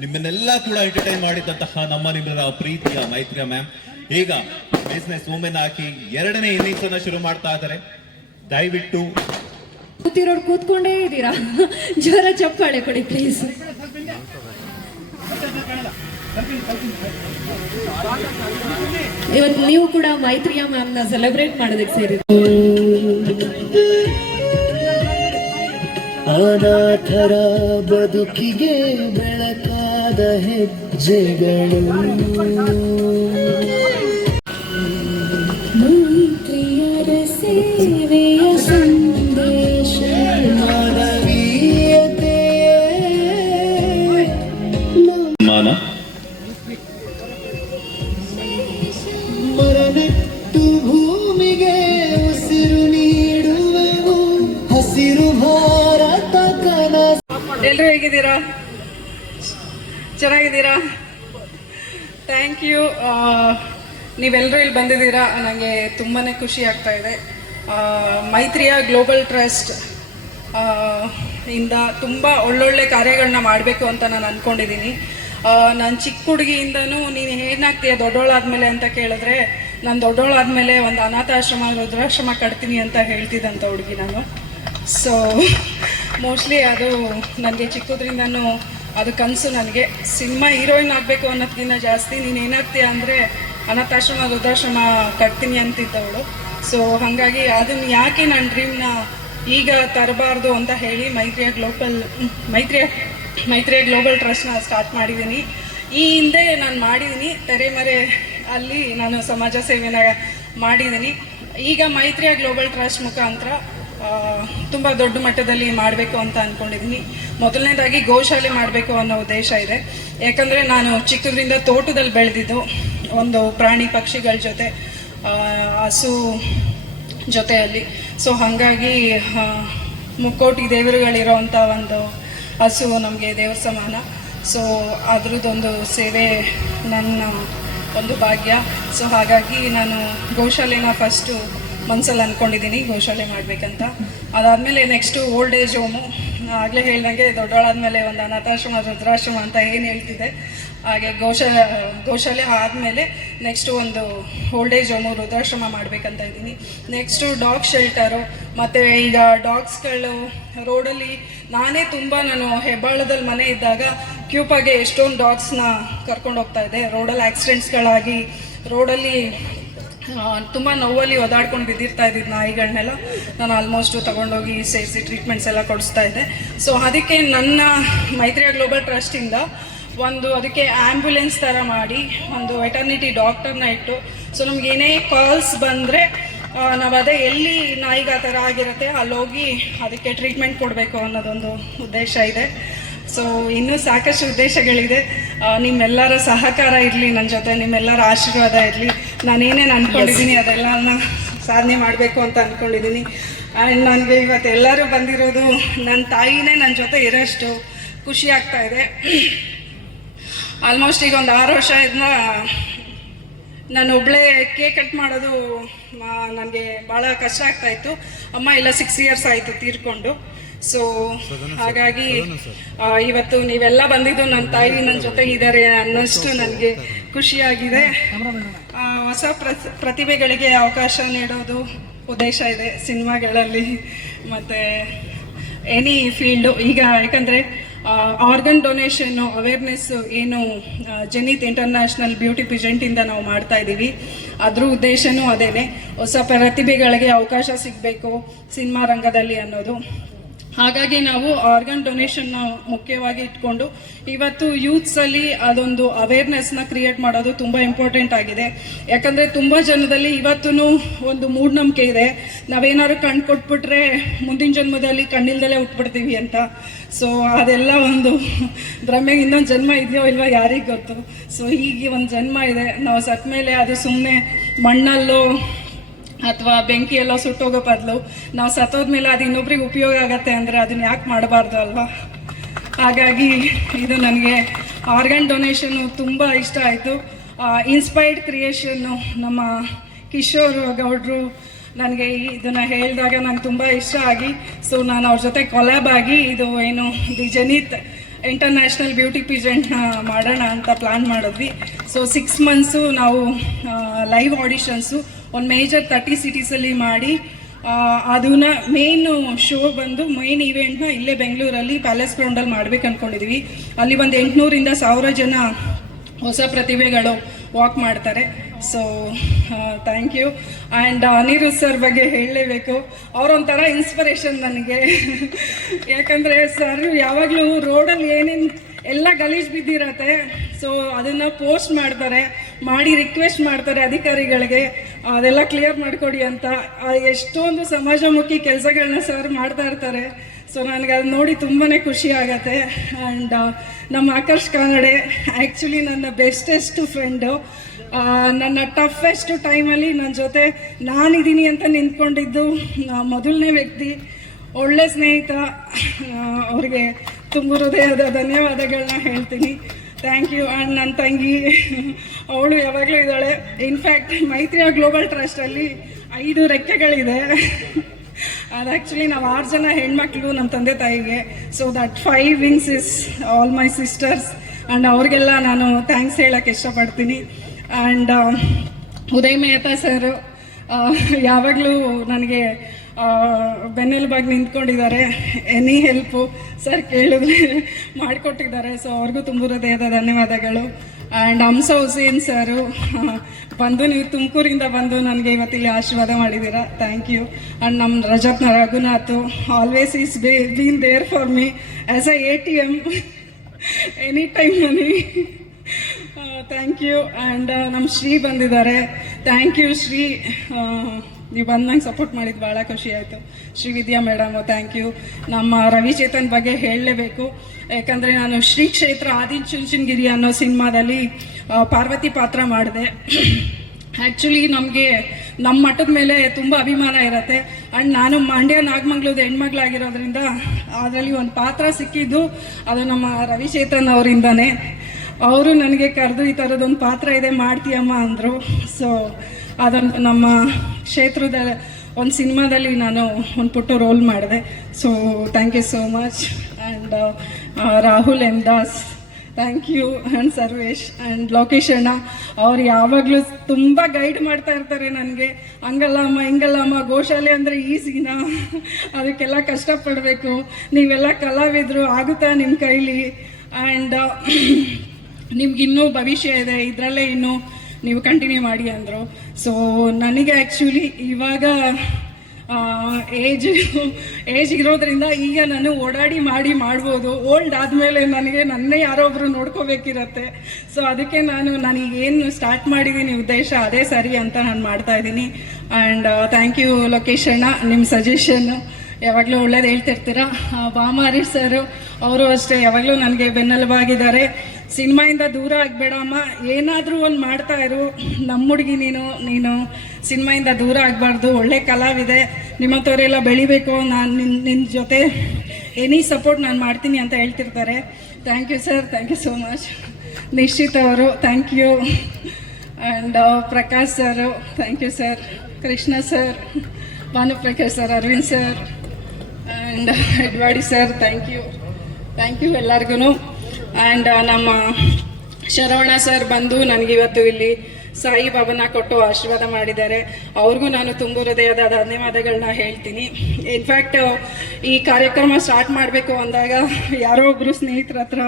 ನಿಮ್ಮನ್ನೆಲ್ಲ ಕೂಡ ಎಂಟರ್ಟೈನ್ ಮಾಡಿದಂತಹ ನಿಮ್ಮರ ಪ್ರೀತಿಯ ಮೈತ್ರಿಯ ಮ್ಯಾಮ್ ಈಗ ಬಿಸ್ನೆಸ್ ವುಮೆನ್ ಹಾಕಿ 2ನೇ ಇನ್ನಿಂಗ್ಸ್ ಅನ್ನ ಶುರು ಮಾಡ್ತಾ ಇದ್ದಾರೆ. ದಯವಿಟ್ಟು ಕೂತಿರೋರು ಕೂತ್ಕೊಂಡೇ ಇದ್ದೀರಾ, ಜೋರ ಚಪ್ಪಾಳೆ ಕೊಡಿ ಪ್ಲೀಸ್. ಇವತ್ತು ನೀವು ಕೂಡ ಮೈತ್ರಿಯ ಮ್ಯಾಮ್ ನ ಸೆಲೆಬ್ರೇಟ್ ಮಾಡೋದಕ್ಕೆ ಸೇರಿದ್ರು. ಅನಾಥರ ಬದುಕಿಗೆ ಬೆಳಕಾದ ಹೆಜ್ಜೆಗಳು ಮೈತ್ರಿಯರ ಸೇವೆಯ ಸಂದೇಶ ಮಾನವೀಯ ಹಸಿರು ಭಾರತ ಕನಸು. ಎಲ್ಲರೂ ಹೇಗಿದ್ದೀರಾ? ಚೆನ್ನಾಗಿದ್ದೀರಾ? Thank you. ನೀವೆಲ್ಲರೂ ಇಲ್ಲಿ ಬಂದಿದ್ದೀರಾ, ನನಗೆ ತುಂಬಾ ಖುಷಿ ಆಗ್ತಾ ಇದೆ. ಮೈತ್ರಿಯ ಗ್ಲೋಬಲ್ ಟ್ರಸ್ಟ್ ಇಂದ ತುಂಬ ಒಳ್ಳೊಳ್ಳೆ ಕಾರ್ಯಗಳನ್ನ ಮಾಡಬೇಕು ಅಂತ ನಾನು ಅಂದ್ಕೊಂಡಿದ್ದೀನಿ. ನಾನು ಚಿಕ್ಕ ಹುಡುಗಿಯಿಂದನೂ ನೀನು ಏನಾಗ್ತೀಯ ದೊಡ್ಡೋಳಾದ್ಮೇಲೆ ಅಂತ ಕೇಳಿದ್ರೆ, ನಾನು ದೊಡ್ಡೋಳಾದ್ಮೇಲೆ ಒಂದು ಅನಾಥಾಶ್ರಮ ವೃದ್ಧಾಶ್ರಮ ಕಟ್ತೀನಿ ಅಂತ ಹೇಳ್ತಿದ್ದಂಥ ಹುಡುಗಿ ನಾನು. ಸೊ ಮೋಸ್ಟ್ಲಿ ಅದು ನನಗೆ ಚಿಕ್ಕದ್ರಿಂದನೂ ಅದು ಕನಸು. ನನಗೆ ಸಿನಿಮಾ ಹೀರೋಯಿನ್ ಆಗಬೇಕು ಅನ್ನೋದಕ್ಕಿಂತ ಜಾಸ್ತಿ ನೀನು ಏನಾಗ್ತೀಯ ಅಂದರೆ ಅನಾಥಾಶ್ರಮ ವೃದ್ಧಾಶ್ರಮ ಕಟ್ತೀನಿ ಅಂತಿದ್ದವಳು. ಸೊ ಹಾಗಾಗಿ ಅದನ್ನು ಯಾಕೆ ನನ್ನ ಡ್ರೀಮ್ನ ಈಗ ತರಬಾರ್ದು ಅಂತ ಹೇಳಿ ಮೈತ್ರಿಯ ಗ್ಲೋಬಲ್ ಟ್ರಸ್ಟ್ನ ಸ್ಟಾರ್ಟ್ ಮಾಡಿದ್ದೀನಿ. ಈ ಹಿಂದೆ ನಾನು ಮಾಡಿದ್ದೀನಿ, ತೆರೆಮರೆ ಅಲ್ಲಿ ನಾನು ಸಮಾಜ ಸೇವೆನ ಮಾಡಿದ್ದೀನಿ. ಈಗ ಮೈತ್ರಿಯ ಗ್ಲೋಬಲ್ ಟ್ರಸ್ಟ್ ಮುಖಾಂತರ ತುಂಬ ದೊಡ್ಡ ಮಟ್ಟದಲ್ಲಿ ಮಾಡಬೇಕು ಅಂತ ಅಂದ್ಕೊಂಡಿದ್ದೀನಿ. ಮೊದಲನೇದಾಗಿ ಗೋಶಾಲೆ ಮಾಡಬೇಕು ಅನ್ನೋ ಉದ್ದೇಶ ಇದೆ. ಯಾಕಂದರೆ ನಾನು ಚಿಕ್ಕದ್ರಿಂದ ತೋಟದಲ್ಲಿ ಬೆಳೆದಿದ್ದು, ಒಂದು ಪ್ರಾಣಿ ಪಕ್ಷಿಗಳ ಜೊತೆ, ಹಸು ಜೊತೆಯಲ್ಲಿ. ಸೊ ಹಾಗಾಗಿ ಮುಕ್ಕೋಟಿ ದೇವರುಗಳಿರೋವಂಥ ಒಂದು ಹಸು ನಮಗೆ ದೇವರ ಸಮಾನ. ಸೊ ಅದ್ರದ್ದೊಂದು ಸೇವೆ ನನ್ನ ಒಂದು ಭಾಗ್ಯ. ಸೊ ಹಾಗಾಗಿ ನಾನು ಗೋಶಾಲೆನ ಫಸ್ಟು ಮನಸ್ಸಲ್ಲಿ ಅಂದ್ಕೊಂಡಿದ್ದೀನಿ, ಗೋಶಾಲೆ ಮಾಡಬೇಕಂತ. ಅದಾದಮೇಲೆ ನೆಕ್ಸ್ಟು ಓಲ್ಡ್ ಏಜ್ ಹೋಮು. ಆಗಲೇ ಹೇಳ್ದಂಗೆ ದೊಡ್ಡವಳಾದಮೇಲೆ ಒಂದು ಅನಾಥಾಶ್ರಮ ವೃದ್ಧಾಶ್ರಮ ಅಂತ ಏನು ಹೇಳ್ತಿದ್ದೆ, ಹಾಗೆ ಗೋಶಾಲೆ ಆದಮೇಲೆ ನೆಕ್ಸ್ಟು ಒಂದು ಓಲ್ಡ್ ಏಜ್ ಹೋಮು ವೃದ್ಧಾಶ್ರಮ ಮಾಡಬೇಕಂತ ಇದ್ದೀನಿ. Next dog shelter. ಮತ್ತು ಈಗ ಡಾಗ್ಸ್ಗಳು ರೋಡಲ್ಲಿ ನಾನು ಹೆಬ್ಬಾಳದಲ್ಲಿ ಮನೆ ಇದ್ದಾಗ ಕ್ಯೂಪಾಗೆ ಎಷ್ಟೊಂದು ಡಾಗ್ಸ್ನ ಕರ್ಕೊಂಡು ಹೋಗ್ತಾ ಇದ್ದೆ. ರೋಡಲ್ಲಿ ಆಕ್ಸಿಡೆಂಟ್ಸ್ಗಳಾಗಿ ರೋಡಲ್ಲಿ ತುಂಬ ನೋವಲ್ಲಿ ಒದಾಡ್ಕೊಂಡು ಬಿದ್ದಿರ್ತಾ ಇದ್ದಿದ್ದು ನಾಯಿಗಳನ್ನೆಲ್ಲ ನಾನು ಆಲ್ಮೋಸ್ಟು ತೊಗೊಂಡೋಗಿ ಸೇರಿಸಿ ಟ್ರೀಟ್ಮೆಂಟ್ಸ್ ಎಲ್ಲ ಕೊಡಿಸ್ತಾ ಇದ್ದೆ. ಸೊ ಅದಕ್ಕೆ ನನ್ನ ಮೈತ್ರಿಯ ಗ್ಲೋಬಲ್ ಟ್ರಸ್ಟಿಂದ ಅದಕ್ಕೆ ಆ್ಯಂಬ್ಯುಲೆನ್ಸ್ ಥರ ಮಾಡಿ ಒಂದು ವೆಟರ್ನಿಟಿ ಡಾಕ್ಟರ್ನ ಇಟ್ಟು, ಸೊ ನಮ್ಗೆ ಏನೇ ಕಾಲ್ಸ್ ಬಂದರೆ ನಾವು ಅದೇ ಎಲ್ಲಿ ನಾಯಿಗೆ ಆ ಥರ ಆಗಿರುತ್ತೆ ಅಲ್ಲೋಗಿ ಅದಕ್ಕೆ ಟ್ರೀಟ್ಮೆಂಟ್ ಕೊಡಬೇಕು ಅನ್ನೋದೊಂದು ಉದ್ದೇಶ ಇದೆ. ಸೊ ಇನ್ನೂ ಸಾಕಷ್ಟು ಉದ್ದೇಶಗಳಿದೆ. ನಿಮ್ಮೆಲ್ಲರ ಸಹಕಾರ ಇರಲಿ ನನ್ನ ಜೊತೆ, ನಿಮ್ಮೆಲ್ಲರ ಆಶೀರ್ವಾದ ಇರಲಿ. ನಾನೇನೇನು ಅಂದ್ಕೊಂಡಿದ್ದೀನಿ ಅದೆಲ್ಲ ಸಾಧನೆ ಮಾಡಬೇಕು ಅಂತ ಅಂದ್ಕೊಂಡಿದ್ದೀನಿ. ಆ್ಯಂಡ್ ನನಗೆ ಇವತ್ತು ಎಲ್ಲರೂ ಬಂದಿರೋದು ನನ್ನ ತಾಯಿನೇ ನನ್ನ ಜೊತೆ ಇರೋಷ್ಟು ಖುಷಿ ಆಗ್ತಾ ಇದೆ. ಆಲ್ಮೋಸ್ಟ್ ಈಗ ಒಂದು 6 ವರ್ಷದಿಂದ ನಾನು ಒಬ್ಬಳೇ ಕೇಕ್ ಕಟ್ ಮಾಡೋದು ನನಗೆ ಭಾಳ ಕಷ್ಟ ಆಗ್ತಾಯಿತ್ತು. ಅಮ್ಮ ಎಲ್ಲ 6 ಇಯರ್ಸ್ ಆಯಿತು ತೀರ್ಕೊಂಡು. ಸೊ ಹಾಗಾಗಿ ಇವತ್ತು ನೀವೆಲ್ಲ ಬಂದಿದ್ದು ನನ್ನ ತಾಯಿ ನನ್ನ ಜೊತೆ ಇದ್ದಾರೆ ಅನ್ನೋಷ್ಟು ನನಗೆ ಖುಷಿಯಾಗಿದೆ. ಹೊಸ ಪ್ರತಿಭೆಗಳಿಗೆ ಅವಕಾಶ ನೀಡೋದು ಉದ್ದೇಶ ಇದೆ ಸಿನಿಮಾಗಳಲ್ಲಿ ಮತ್ತು ಎನಿ ಫೀಲ್ಡು. ಈಗ ಯಾಕಂದರೆ ಆರ್ಗನ್ ಡೊನೇಷನ್ನು ಅವೇರ್ನೆಸ್ಸು ಏನು ಜೆನಿತ್ ಇಂಟರ್ನ್ಯಾಷನಲ್ ಬ್ಯೂಟಿ ಪಿಜೆಂಟಿಂದ ನಾವು ಮಾಡ್ತಾ ಇದ್ದೀವಿ, ಅದ್ರ ಉದ್ದೇಶನೂ ಅದೇನೆ. ಹೊಸ ಪ್ರತಿಭೆಗಳಿಗೆ ಅವಕಾಶ ಸಿಗಬೇಕು ಸಿನಿಮಾ ರಂಗದಲ್ಲಿ ಅನ್ನೋದು. ಹಾಗಾಗಿ ನಾವು ಆರ್ಗನ್ ಡೊನೇಷನ್ನ ಮುಖ್ಯವಾಗಿ ಇಟ್ಕೊಂಡು ಇವತ್ತು ಯೂತ್ಸಲ್ಲಿ ಅದೊಂದು ಅವೇರ್ನೆಸ್ನ ಕ್ರಿಯೇಟ್ ಮಾಡೋದು ತುಂಬ ಇಂಪಾರ್ಟೆಂಟ್ ಆಗಿದೆ. ಯಾಕಂದರೆ ತುಂಬ ಜನದಲ್ಲಿ ಇವತ್ತೂ ಒಂದು ಮೂಢನಂಬಿಕೆ ಇದೆ, ನಾವೇನಾದ್ರು ಕಣ್ಣು ಕೊಟ್ಬಿಟ್ರೆ ಮುಂದಿನ ಜನ್ಮದಲ್ಲಿ ಕಣ್ಣಿಲ್ದಲೇ ಹುಟ್ಬಿಡ್ತೀವಿ ಅಂತ. ಸೊ ಅದೆಲ್ಲ ಒಂದು ಭ್ರಮೆಗೆ. ಇನ್ನೊಂದು ಜನ್ಮ ಇದೆಯೋ ಇಲ್ವೋ ಯಾರಿಗೆ ಗೊತ್ತು. ಸೊ ಹೀಗೆ ಒಂದು ಜನ್ಮ ಇದೆ, ನಾವು ಸತ್ತ ಮೇಲೆ ಅದು ಸುಮ್ಮನೆ ಮಣ್ಣಲ್ಲೋ ಅಥವಾ ಬೆಂಕಿಯೆಲ್ಲೋ ಸುಟ್ಟೋಗೋ ಬದಲು ನಾವು ಸತ್ತೋದ್ಮೇಲೆ ಅದು ಇನ್ನೊಬ್ರಿಗೆ ಉಪಯೋಗ ಆಗತ್ತೆ ಅಂದರೆ ಅದನ್ನ ಯಾಕೆ ಮಾಡಬಾರ್ದು ಅಲ್ವಾ? ಹಾಗಾಗಿ ಇದು ನನಗೆ ಆರ್ಗನ್ ಡೊನೇಷನ್ನು ತುಂಬ ಇಷ್ಟ ಆಯಿತು. ಇನ್ಸ್ಪೈರ್ಡ್ ಕ್ರಿಯೇಷನ್ನು ನಮ್ಮ ಕಿಶೋರ್ ಗೌಡ್ರು ನನಗೆ ಇದನ್ನು ಹೇಳಿದಾಗ ನಂಗೆ ತುಂಬ ಇಷ್ಟ ಆಗಿ, ಸೊ ನಾನು ಅವ್ರ ಜೊತೆ ಕೊಲ್ಯಾಬ್ ಆಗಿ ಇದು ಏನು ದಿ ಜೆನಿತ್ ಇಂಟರ್ನ್ಯಾಷನಲ್ ಬ್ಯೂಟಿ ಪಿಜೆಂಟ್ನ ಮಾಡೋಣ ಅಂತ ಪ್ಲ್ಯಾನ್ ಮಾಡಿದ್ವಿ. ಸೊ 6 ಮಂತ್ಸು ನಾವು ಲೈವ್ ಆಡಿಷನ್ಸು ಒಂದು ಮೇಜರ್ 30 ಸಿಟೀಸಲ್ಲಿ ಮಾಡಿ ಅದನ್ನ ಮೇಯ್ನು ಶೋ ಬಂದು ಮೇಯ್ನ್ ಇವೆಂಟ್ನ ಇಲ್ಲೇ ಬೆಂಗಳೂರಲ್ಲಿ ಪ್ಯಾಲೇಸ್ ಗ್ರೌಂಡಲ್ಲಿ ಮಾಡ್ಬೇಕು ಅಂದ್ಕೊಂಡಿದ್ವಿ. ಅಲ್ಲಿ ಒಂದು 800ರಿಂದ 1000 ಜನ ಹೊಸ ಪ್ರತಿಭೆಗಳು ವಾಕ್ ಮಾಡ್ತಾರೆ. So thank you. And Anirudh sir ಬಗ್ಗೆ ಹೇಳಲೇಬೇಕು, ಅವರೊಂಥರ ಇನ್ಸ್ಪಿರೇಷನ್ ನನಗೆ. ಯಾಕಂದರೆ ಸರ್ ಯಾವಾಗಲೂ ರೋಡಲ್ಲಿ ಏನೇನು ಎಲ್ಲ ಗಲೀಜು ಬಿದ್ದಿರತ್ತೆ, ಸೊ ಅದನ್ನು ಪೋಸ್ಟ್ ಮಾಡ್ತಾರೆ, ಮಾಡಿ ರಿಕ್ವೆಸ್ಟ್ ಮಾಡ್ತಾರೆ ಅಧಿಕಾರಿಗಳಿಗೆ ಅದೆಲ್ಲ ಕ್ಲಿಯರ್ ಮಾಡಿಕೊಡಿ ಅಂತ. ಎಷ್ಟೊಂದು ಸಮಾಜಮುಖಿ ಕೆಲಸಗಳನ್ನ ಸರ್ ಮಾಡ್ತಾ ಇರ್ತಾರೆ. ಸೊ ನನಗೆ ಅದು ನೋಡಿ ತುಂಬಾ ಖುಷಿ ಆಗತ್ತೆ. ಆ್ಯಂಡ್ ನಮ್ಮ ಆಕರ್ಷ್ ಕಾನಡೆ ಆ್ಯಕ್ಚುಲಿ ನನ್ನ ಬೆಸ್ಟೆಸ್ಟ್ ಫ್ರೆಂಡು. ನನ್ನ ಟಫೆಸ್ಟ್ ಟೈಮಲ್ಲಿ ನನ್ನ ಜೊತೆ ನಾನಿದ್ದೀನಿ ಅಂತ ನಿಂತ್ಕೊಂಡಿದ್ದು ಮೊದಲನೇ ವ್ಯಕ್ತಿ. ಒಳ್ಳೆ ಸ್ನೇಹಿತ, ಅವ್ರಿಗೆ ತುಂಬ ಹೃದಯದ ಧನ್ಯವಾದಗಳನ್ನ ಹೇಳ್ತೀನಿ. Thank you. ಆ್ಯಂಡ್ ನನ್ನ ತಂಗಿ, ಅವಳು ಯಾವಾಗಲೂ ಇದ್ದಾಳೆ. ಇನ್ಫ್ಯಾಕ್ಟ್ ಮೈತ್ರಿಯ ಗ್ಲೋಬಲ್ ಟ್ರಸ್ಟಲ್ಲಿ 5 ರೆಕ್ಕೆಗಳಿದೆ. ಅದು ಆ್ಯಕ್ಚುಲಿ ನಾವು 6 ಜನ ಹೆಣ್ಮಕ್ಳು ನಮ್ಮ ತಂದೆ ತಾಯಿಗೆ. So that 5 wings is all my sisters. And ಅವ್ರಿಗೆಲ್ಲ ನಾನು ಥ್ಯಾಂಕ್ಸ್ ಹೇಳೋಕ್ಕೆ ಇಷ್ಟಪಡ್ತೀನಿ. ಆ್ಯಂಡ್ ಉದಯ್ ಮೆಹ್ತಾ ಸರ್ ಯಾವಾಗಲೂ ನನಗೆ ಬೆನ್ನೆಲುಬಾಗಿ ನಿಂತ್ಕೊಂಡಿದ್ದಾರೆ. ಎನಿ ಹೆಲ್ಪು ಸರ್ ಕೇಳಿದ್ರೆ ಮಾಡಿಕೊಟ್ಟಿದ್ದಾರೆ. ಸೊ ಅವ್ರಿಗೂ ತುಂಬ ಹೃದಯದ ಧನ್ಯವಾದಗಳು. ಆ್ಯಂಡ್ ಹಂಸ ಹುಸೇನ್ ಸರು ಬಂದು, ನೀವು ತುಮಕೂರಿಂದ ಬಂದು ನನಗೆ ಇವತ್ತಿಲ್ಲಿ ಆಶೀರ್ವಾದ ಮಾಡಿದ್ದೀರಾ. Thank you. ಆ್ಯಂಡ್ ನಮ್ಮ Rajat Raghunath always is been there for me as a ATM any time money. Thank you. And ನಮ್ಮ ಶ್ರೀ ಬಂದಿದ್ದಾರೆ. ಥ್ಯಾಂಕ್ ಯು ಶ್ರೀ, ನೀವು ಬಂದು ನಂಗೆ ಸಪೋರ್ಟ್ ಮಾಡಿದ್ದು ಭಾಳ ಖುಷಿ ಆಯಿತು. ಶ್ರೀ ವಿದ್ಯಾ ಮೇಡಮು ಥ್ಯಾಂಕ್ ಯು. ನಮ್ಮ ರವಿಚೇತನ್ ಬಗ್ಗೆ ಹೇಳಲೇಬೇಕು, ಯಾಕಂದರೆ ನಾನು ಶ್ರೀ ಕ್ಷೇತ್ರ ಆದಿಚುಂಚನಗಿರಿ ಅನ್ನೋ ಸಿನಿಮಾದಲ್ಲಿ ಪಾರ್ವತಿ ಪಾತ್ರ ಮಾಡಿದೆ. ಆ್ಯಕ್ಚುಲಿ ನಮಗೆ ನಮ್ಮ ಮಠದ ಮೇಲೆ ತುಂಬ ಅಭಿಮಾನ ಇರುತ್ತೆ. ಆ್ಯಂಡ್ ನಾನು ಮಂಡ್ಯ ನಾಗಮಂಗ್ಲದ ಹೆಣ್ಮಗಳಾಗಿರೋದ್ರಿಂದ ಅದರಲ್ಲಿ ಒಂದು ಪಾತ್ರ ಸಿಕ್ಕಿದ್ದು ಅದು ನಮ್ಮ ರವಿಚೇತನ್ ಅವರಿಂದನೇ. ಅವರು ನನಗೆ ಕರೆದು ಈ ಥರದೊಂದು ಪಾತ್ರ ಇದೆ ಮಾಡ್ತೀಯಮ್ಮ ಅಂದರು. ಸೊ ಅದೊಂದು ನಮ್ಮ ಕ್ಷೇತ್ರದ ಒಂದು ಸಿನಿಮಾದಲ್ಲಿ ನಾನು ಒಂದು ಪುಟ್ಟ ರೋಲ್ ಮಾಡಿದೆ. So thank you so much. And Rahul M Das thank you. And Sarvesh and Lokesh ಅಣ್ಣ, ಅವ್ರು ಯಾವಾಗಲೂ ತುಂಬ ಗೈಡ್ ಮಾಡ್ತಾ ಇರ್ತಾರೆ ನನಗೆ. ಹಂಗಲ್ಲಮ್ಮ ಹಿಂಗಲ್ಲಮ್ಮ, ಗೋಶಾಲೆ ಅಂದರೆ ಈಸಿನ, ಅದಕ್ಕೆಲ್ಲ ಕಷ್ಟಪಡಬೇಕು, ನೀವೆಲ್ಲ ಕಲಾವಿದರು, ಆಗುತ್ತಾ ನಿಮ್ಮ ಕೈಲಿ, ಆ್ಯಂಡ್ ನಿಮ್ಗಿನ್ನೂ ಭವಿಷ್ಯ ಇದೆ, ಇದರಲ್ಲೇ ಇನ್ನೂ ನೀವು ಕಂಟಿನ್ಯೂ ಮಾಡಿ ಅಂದರು. ಸೊ ನನಗೆ ಆ್ಯಕ್ಚುಲಿ ಇವಾಗ ಏಜ್ ಇರೋದ್ರಿಂದ ಈಗ ನಾನು ಓಡಾಡಿ ಮಾಡ್ಬೋದು. ಓಲ್ಡ್ ಆದಮೇಲೆ ನನಗೆ ನನ್ನೇ ಯಾರೊಬ್ಬರು ನೋಡ್ಕೋಬೇಕಿರತ್ತೆ. ಸೊ ಅದಕ್ಕೆ ನನಗೇನು ಸ್ಟಾರ್ಟ್ ಮಾಡಿದ್ದೀನಿ ಉದ್ದೇಶ ಅದೇ ಸರಿ ಅಂತ ನಾನು ಮಾಡ್ತಾಯಿದ್ದೀನಿ. ಆ್ಯಂಡ್ ಥ್ಯಾಂಕ್ ಯು ಲೋಕೇಶ್ ಅಣ್ಣ, ನಿಮ್ಮ ಸಜೆಷನ್ನು ಯಾವಾಗಲೂ ಒಳ್ಳೇದು ಹೇಳ್ತಿರ್ತೀರ. ಬಾಮಾರಿ ಸರು ಅವರು ಅಷ್ಟೇ ಯಾವಾಗಲೂ ನನಗೆ ಬೆನ್ನೆಲುಬಾಗಿದ್ದಾರೆ. ಸಿನಿಮಾಯಿಂದ ದೂರ ಆಗಬೇಡಮ್ಮ, ಏನಾದರೂ ಒಂದು ಮಾಡ್ತಾ ಇರು, ನಮ್ಮ ಹುಡುಗಿ ನೀನು ಸಿನಿಮಾಯಿಂದ ದೂರ ಆಗಬಾರ್ದು, ಒಳ್ಳೆ ಕಲಾವಿದೆ, ನಿಮ್ಮಂಥವರೆಲ್ಲ ಬೆಳಿಬೇಕು, ನಾನು ನಿನ್ನ ಜೊತೆ ಎನಿ ಸಪೋರ್ಟ್ ನಾನು ಮಾಡ್ತೀನಿ ಅಂತ ಹೇಳ್ತಿರ್ತಾರೆ. Thank you sir, thank you so much. Nishchith ಅವರು thank you. And Prakash sir thank you sir. Krishna sir, Bhanuprakash sir, Aravind sir and ಎಡ್ವಾಡಿ ಸರ್ ಥ್ಯಾಂಕ್ ಯು ಎಲ್ಲರಿಗೂ. ಆ್ಯಂಡ್ ನಮ್ಮ ಶರವಣ ಸರ್ ಬಂದು ನನಗಿವತ್ತು ಇಲ್ಲಿ ಸಾಯಿಬಾಬನ ಕೊಟ್ಟು ಆಶೀರ್ವಾದ ಮಾಡಿದ್ದಾರೆ. ಅವ್ರಿಗೂ ನಾನು ತುಂಬ ಹೃದಯದ ಧನ್ಯವಾದಗಳನ್ನ ಹೇಳ್ತೀನಿ. ಇನ್ಫ್ಯಾಕ್ಟ್ ಈ ಕಾರ್ಯಕ್ರಮ ಸ್ಟಾರ್ಟ್ ಮಾಡಬೇಕು ಅಂದಾಗ ಯಾರೋ ಒಬ್ಬರು ಸ್ನೇಹಿತರ ಹತ್ರ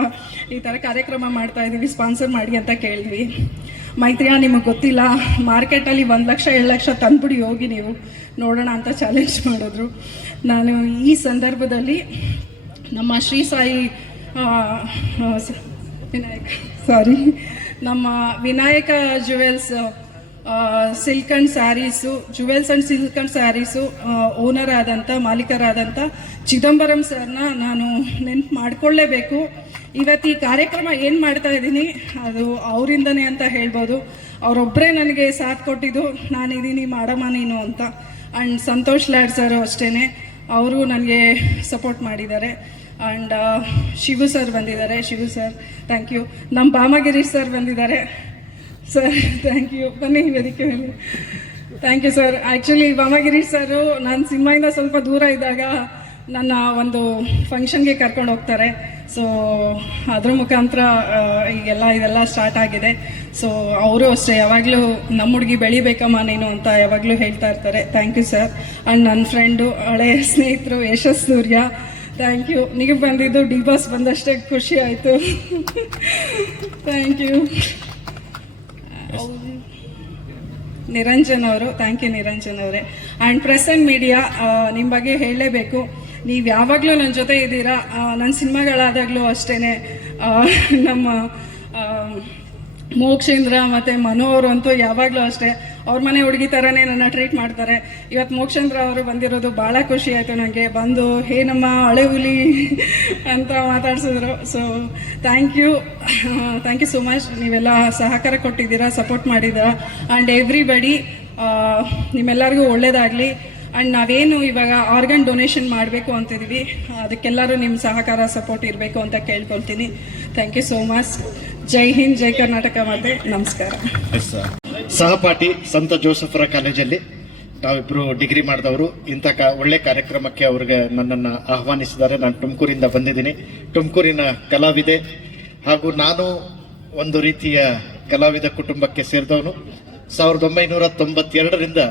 ಈ ಥರ ಕಾರ್ಯಕ್ರಮ ಮಾಡ್ತಾಯಿದ್ದೀವಿ, ಸ್ಪಾನ್ಸರ್ ಮಾಡಿ ಅಂತ ಕೇಳಿದ್ವಿ. ಮೈತ್ರಿಯಾ ನಿಮಗೆ ಗೊತ್ತಿಲ್ಲ, ಮಾರ್ಕೆಟಲ್ಲಿ 1 ಲಕ್ಷ 2 ಲಕ್ಷ ತಂದುಬಿಡಿ ಹೋಗಿ ನೀವು ನೋಡೋಣ ಅಂತ ಚಾಲೆಂಜ್ ಮಾಡಿದ್ರು. ನಾನು ಈ ಸಂದರ್ಭದಲ್ಲಿ ನಮ್ಮ ಶ್ರೀ ಸಾಯಿ ನಮ್ಮ Vinayaka jewels silk and sarees, jewels and silk and sarees owner ಆದಂಥ ಮಾಲೀಕರಾದಂಥ ಚಿದಂಬರಂ ಸರ್ನ ನಾನು ನೆನಪು ಮಾಡಿಕೊಳ್ಳೇಬೇಕು. ಇವತ್ತು ಈ ಕಾರ್ಯಕ್ರಮ ಏನು ಮಾಡ್ತಾ ಇದ್ದೀನಿ ಅದು ಅವರಿಂದನೇ ಅಂತ ಹೇಳ್ಬೋದು. ಅವರೊಬ್ಬರೇ ನನಗೆ ಸಾಥ್ ಕೊಟ್ಟಿದ್ದು, ನಾನಿದ್ದೀನಿ ಮಾಡಮ್ಮ ನೀನು ಅಂತ. ಆ್ಯಂಡ್ ಸಂತೋಷ್ ಲ್ಯಾಡ್ ಸರು ಅಷ್ಟೇ, ಅವರು ನನಗೆ ಸಪೋರ್ಟ್ ಮಾಡಿದ್ದಾರೆ. ಆ್ಯಂಡ್ ಶಿವು ಸರ್ ಬಂದಿದ್ದಾರೆ. Shivu sir thank you. ನಮ್ಮ ಬಾಮಗಿರೀಶ್ ಸರ್ ಬಂದಿದ್ದಾರೆ. ಸರ್ ಥ್ಯಾಂಕ್ ಯು, ಬನ್ನಿ ವೇದಿಕೆ ಮೇಲೆ. Thank you sir. Actually Bamagirish sir ನಾನು ಸಿನಿಮಾಯಿಂದ ಸ್ವಲ್ಪ ದೂರ ಇದ್ದಾಗ ನನ್ನ ಒಂದು ಫಂಕ್ಷನ್ಗೆ ಕರ್ಕೊಂಡು ಹೋಗ್ತಾರೆ. ಸೊ ಅದ್ರ ಮುಖಾಂತರ ಇದೆಲ್ಲ ಸ್ಟಾರ್ಟ್ ಆಗಿದೆ. ಸೊ ಅವರು ಅಷ್ಟೇ ಯಾವಾಗಲೂ ನಮ್ಮ ಹುಡುಗಿ ಬೆಳಿಬೇಕಮ್ಮ ನೀನು ಅಂತ ಯಾವಾಗಲೂ ಹೇಳ್ತಾ ಇರ್ತಾರೆ. Thank you sir. ಆ್ಯಂಡ್ ನನ್ನ ಫ್ರೆಂಡು ಹಳೆಯ ಸ್ನೇಹಿತರು ಯಶಸ್ ಸೂರ್ಯ ಥ್ಯಾಂಕ್ ಯು. ನೀವು ಬಂದಿದ್ದು ಡಿ ಬಾಸ್ ಬಂದಷ್ಟೇ ಖುಷಿ ಆಯಿತು. Thank you. ನಿರಂಜನ್ ಅವರು ಥ್ಯಾಂಕ್ ಯು ನಿರಂಜನ್ ಅವರೇ. ಆ್ಯಂಡ್ ಪ್ರೆಸ್ ಆ್ಯಂಡ್ ಮೀಡಿಯಾ ನಿಮ್ಮ ಬಗ್ಗೆ ಹೇಳಲೇಬೇಕು. ನೀವು ಯಾವಾಗಲೂ ನನ್ನ ಜೊತೆ ಇದ್ದೀರಾ. ನನ್ನ ಸಿನಿಮಾಗಳಾದಾಗಲೂ ಅಷ್ಟೇ, ನಮ್ಮ ಮೋಕ್ಷೇಂದ್ರ ಮತ್ತು ಮನು ಅವರು ಅಂತೂ ಯಾವಾಗಲೂ ಅಷ್ಟೇ ಅವ್ರ ಮನೆ ಹುಡುಗಿ ಥರನೇ ನನ್ನ ಟ್ರೀಟ್ ಮಾಡ್ತಾರೆ. ಇವತ್ತು ಮೋಕ್ಷೇಂದ್ರ ಅವರು ಬಂದಿರೋದು ಭಾಳ ಖುಷಿ ಆಯಿತು ನನಗೆ. ಬಂದು ಹೇ ನಮ್ಮ ಹಳೆ ಹುಲಿ ಅಂತ ಮಾತಾಡ್ಸಿದ್ರು. So thank you so much. ನೀವೆಲ್ಲ ಸಹಕಾರ ಕೊಟ್ಟಿದ್ದೀರಾ, ಸಪೋರ್ಟ್ ಮಾಡಿದ್ದೀರಾ. ಆ್ಯಂಡ್ ಎವ್ರಿಬಡಿ ನಿಮ್ಮೆಲ್ಲರಿಗೂ ಒಳ್ಳೆಯದಾಗಲಿ. ಆ್ಯಂಡ್ ನಾವೇನು ಇವಾಗ ಆರ್ಗನ್ ಡೊನೇಷನ್ ಮಾಡಬೇಕು ಅಂತಿದ್ದೀವಿ, ಅದಕ್ಕೆಲ್ಲರೂ ನಿಮ್ಮ ಸಹಕಾರ ಸಪೋರ್ಟ್ ಇರಬೇಕು ಅಂತ ಕೇಳ್ಕೊಳ್ತೀನಿ. Thank you so much. ಜೈ ಹಿಂದ್, ಜೈ ಕರ್ನಾಟಕ ಮಾತೆ. ನಮಸ್ಕಾರ. ಸಹಪಾಠಿ ಸಂತ ಜೋಸಫರ ಕಾಲೇಜಲ್ಲಿ ನಾವಿಬ್ಬರು ಡಿಗ್ರಿ ಮಾಡಿದವರು. ಇಂಥ ಒಳ್ಳೆ ಕಾರ್ಯಕ್ರಮಕ್ಕೆ ಅವ್ರಿಗೆ ನನ್ನನ್ನು ಆಹ್ವಾನಿಸಿದ್ದಾರೆ. ನಾನು ತುಮಕೂರಿಂದ ಬಂದಿದ್ದೀನಿ, ತುಮಕೂರಿನ ಕಲಾವಿದೆ, ಹಾಗೂ ನಾನು ಒಂದು ರೀತಿಯ ಕಲಾವಿದ ಕುಟುಂಬಕ್ಕೆ ಸೇರಿದವನು. 1992ರಿಂದ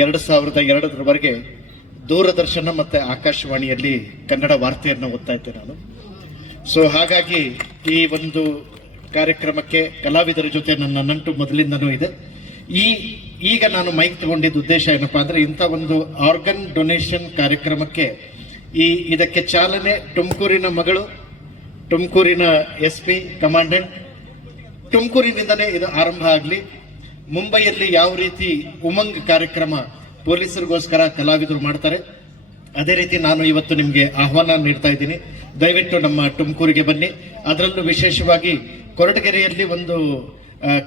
2002ರವರೆಗೆ ದೂರದರ್ಶನ ಮತ್ತು ಆಕಾಶವಾಣಿಯಲ್ಲಿ ಕನ್ನಡ ವಾರ್ತೆಯನ್ನು ಓದ್ತಾ ಇದ್ದೆ ನಾನು. ಸೊ ಹಾಗಾಗಿ ಈ ಒಂದು ಕಾರ್ಯಕ್ರಮಕ್ಕೆ ಕಲಾವಿದರ ಜೊತೆ ನನ್ನ ನಂಟು ಮೊದಲಿಂದನೂ ಇದೆ. ಈಗ ನಾನು ಮೈಕ್ ತಗೊಂಡಿದ್ದ ಉದ್ದೇಶ ಏನಪ್ಪಾ ಅಂದರೆ, ಇಂಥ ಒಂದು ಆರ್ಗನ್ ಡೊನೇಷನ್ ಕಾರ್ಯಕ್ರಮಕ್ಕೆ ಇದಕ್ಕೆ ಚಾಲನೆ ತುಮಕೂರಿನ ಮಗಳು, ತುಮಕೂರಿನ SP ಕಮಾಂಡೆಂಟ್, ತುಮಕೂರಿನಿಂದನೇ ಇದು ಆರಂಭ ಆಗಲಿ. ಮುಂಬೈಯಲ್ಲಿ ಯಾವ ರೀತಿ ಉಮಂಗ್ ಕಾರ್ಯಕ್ರಮ ಪೊಲೀಸರಿಗೋಸ್ಕರ ಕಲಾವಿದರು ಮಾಡ್ತಾರೆ, ಅದೇ ರೀತಿ ನಾನು ಇವತ್ತು ನಿಮಗೆ ಆಹ್ವಾನ ನೀಡ್ತಾ ಇದ್ದೀನಿ. ದಯವಿಟ್ಟು ನಮ್ಮ ತುಮಕೂರಿಗೆ ಬನ್ನಿ. ಅದರಲ್ಲೂ ವಿಶೇಷವಾಗಿ ಕೊರಟಗೆರೆಯಲ್ಲಿ ಒಂದು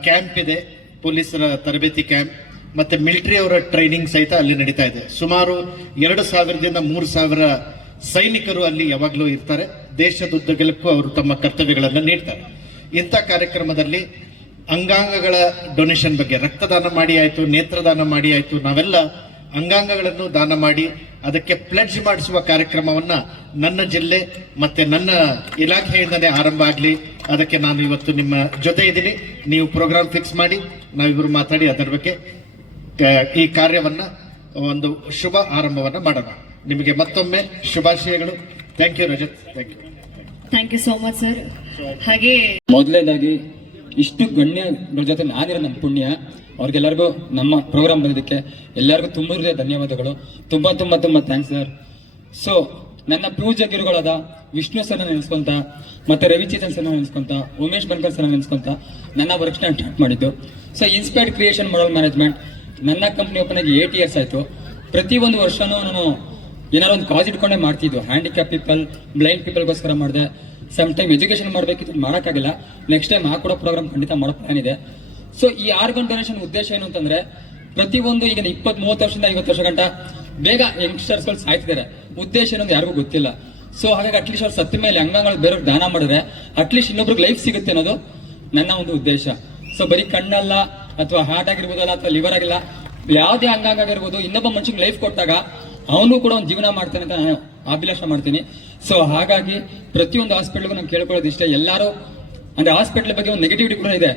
ಕ್ಯಾಂಪ್ ಇದೆ, ಪೊಲೀಸರ ತರಬೇತಿ ಕ್ಯಾಂಪ್, ಮತ್ತೆ ಮಿಲಿಟರಿ ಅವರ ಟ್ರೈನಿಂಗ್ ಸಹಿತ ಅಲ್ಲಿ ನಡೀತಾ ಇದೆ. ಸುಮಾರು 2000ದಿಂದ 3000 ಸೈನಿಕರು ಅಲ್ಲಿ ಯಾವಾಗಲೂ ಇರ್ತಾರೆ. ದೇಶದುದ್ದಗಲಕ್ಕೂ ಅವರು ತಮ್ಮ ಕರ್ತವ್ಯಗಳನ್ನು ನೀಡ್ತಾರೆ. ಇಂಥ ಕಾರ್ಯಕ್ರಮದಲ್ಲಿ ಅಂಗಾಂಗಗಳ ಡೊನೇಷನ್ ಬಗ್ಗೆ, ರಕ್ತದಾನ ಮಾಡಿ ಆಯಿತು, ನೇತ್ರದಾನ ಮಾಡಿ ಆಯಿತು, ನಾವೆಲ್ಲ ಅಂಗಾಂಗಗಳನ್ನು ದಾನ ಮಾಡಿ ಅದಕ್ಕೆ ಪ್ಲೆಡ್ಜ್ ಮಾಡಿಸುವ ಕಾರ್ಯಕ್ರಮವನ್ನ ನನ್ನ ಜಿಲ್ಲೆ ಮತ್ತೆ ನನ್ನ ಇಲಾಖೆಯಿಂದನೇ ಆರಂಭ ಆಗಲಿ. ಅದಕ್ಕೆ ನಾನು ಇವತ್ತು ನಿಮ್ಮ ಜೊತೆ ಇದ್ದೀನಿ. ನೀವು ಪ್ರೋಗ್ರಾಮ್ ಫಿಕ್ಸ್ ಮಾಡಿ, ನಾವಿಬ್ಬರು ಮಾತಾಡಿ ಅದರ ಬಗ್ಗೆ ಈ ಕಾರ್ಯವನ್ನ ಒಂದು ಶುಭ ಆರಂಭವನ್ನ ಮಾಡೋಣ. ನಿಮಗೆ ಮತ್ತೊಮ್ಮೆ ಶುಭಾಶಯಗಳು. Thank you Rajat. Thank you so much sir. ಹಾಗೆ ಮೊದಲನೇದಾಗಿ ಇಷ್ಟು ಗಣ್ಯಗಳ ಜೊತೆ ನಾನಿರೋ ನನ್ನ ಪುಣ್ಯ. ಅವ್ರಿಗೆಲ್ಲರಿಗೂ ನಮ್ಮ ಪ್ರೋಗ್ರಾಮ್ ಬಂದಿದ್ದಕ್ಕೆ ಎಲ್ಲರಿಗೂ ತುಂಬ ಹೃದಯ ಧನ್ಯವಾದಗಳು. ತುಂಬ ತುಂಬ ತುಂಬ ಥ್ಯಾಂಕ್ಸ್ ಸರ್. ಸೊ ನನ್ನ ಪೂಜ್ಯ ಗುರುಗಳಾದ ವಿಷ್ಣು ಸರ್ನ ನೆನೆಸ್ಕೊಂತ, ಮತ್ತೆ ರವಿಚೇತನ್ ಸರ್ನ ನೆನೆಸ್ಕೊಂತ, ಉಮೇಶ್ ಬನ್ಕರ್ ಸರ್ನ ನೆನೆಸ್ಕೊಂತ ನನ್ನ ವರ್ಕ್ ಸ್ಟಾರ್ಟ್ ಮಾಡಿದ್ದು. ಸೊ ಇನ್ಸ್ಪೈರ್ಡ್ ಕ್ರಿಯೇಷನ್ ಮಾಡಲ್ ಮ್ಯಾನೇಜ್ಮೆಂಟ್ ನನ್ನ ಕಂಪ್ನಿ ಓಪನ್ ಆಗಿ 8 years ಆಯಿತು. ಪ್ರತಿಯೊಂದು ವರ್ಷನೂ ನಾನು ಏನಾದ್ರು ಒಂದು ಕಾಸ್ ಇಟ್ಕೊಂಡೇ ಮಾಡ್ತಿದ್ದು. ಹ್ಯಾಂಡಿಕ್ಯಾಪ್ ಪೀಪಲ್, ಬ್ಲೈಂಡ್ ಪೀಪಲ್ಗೋಸ್ಕರ ಮಾಡಿದೆ. ಸಮ್ ಟೈಮ್ ಎಜುಕೇಷನ್ ಮಾಡಬೇಕಿತ್ತು, ಮಾಡೋಕ್ಕಾಗಿಲ್ಲ. ನೆಕ್ಸ್ಟ್ ಟೈಮ್ ಆ ಕೊಡೋ ಪ್ರೋಗ್ರಾಮ್ ಖಂಡಿತ ಮಾಡೋ ಪ್ಲಾನ್ ಇದೆ. ಸೊ ಈ ಆರ್ಗನ್ ಡೊನೇಷನ್ ಉದ್ದೇಶ ಏನು ಅಂತಂದ್ರೆ, ಪ್ರತಿಯೊಂದು ಈಗ 20-30 ವರ್ಷದಿಂದ 50 ವರ್ಷ ಗಂಟ ಬೇಗ ಯಂಗ್ಸ್ಟರ್ಸ್ಗಳು ಸಾಯ್ತಿದ್ದಾರೆ. ಉದ್ದೇಶ ಏನೊಂದು ಯಾರಿಗೂ ಗೊತ್ತಿಲ್ಲ. ಸೊ ಹಾಗಾಗಿ ಅಟ್ಲೀಸ್ಟ್ ಅವ್ರು ಸತ್ತ ಮೇಲೆ ಅಂಗಗಳು ಬೇರೆಯವ್ರಿಗೆ ದಾನ ಮಾಡಿದ್ರೆ ಅಟ್ಲೀಸ್ಟ್ ಇನ್ನೊಬ್ರಿಗೆ ಲೈಫ್ ಸಿಗುತ್ತೆ ಅನ್ನೋದು ನನ್ನ ಒಂದು ಉದ್ದೇಶ. ಸೊ ಬರೀ ಕಣ್ಣಲ್ಲ ಅಥವಾ ಹಾರ್ಟ್ ಆಗಿರ್ಬೋದಲ್ಲ ಅಥವಾ ಲಿವರ್ ಆಗಿಲ್ಲ, ಯಾವುದೇ ಅಂಗಾಂಗ ಆಗಿರ್ಬೋದು, ಇನ್ನೊಬ್ಬ ಮನುಷ್ಯನಿಗೆ ಲೈಫ್ ಕೊಟ್ಟಾಗ ಅವನು ಕೂಡ ಒಂದು ಜೀವನ ಮಾಡ್ತಾನೆ ಅಂತ ನಾನು ಅಭಿಲಾಷ ಮಾಡ್ತೀನಿ. ಸೊ ಹಾಗಾಗಿ ಪ್ರತಿಯೊಂದು ಹಾಸ್ಪಿಟ್ಲ್ಗೂ ನಾನು ಕೇಳ್ಕೊಳ್ಳೋದು ಇಷ್ಟ, ಎಲ್ಲರೂ ಅಂದ್ರೆ ಹಾಸ್ಪಿಟ್ಲ್ ಬಗ್ಗೆ ಒಂದು ನೆಗೆಟಿವಿಟಿ ಕೂಡ ಇದೆ.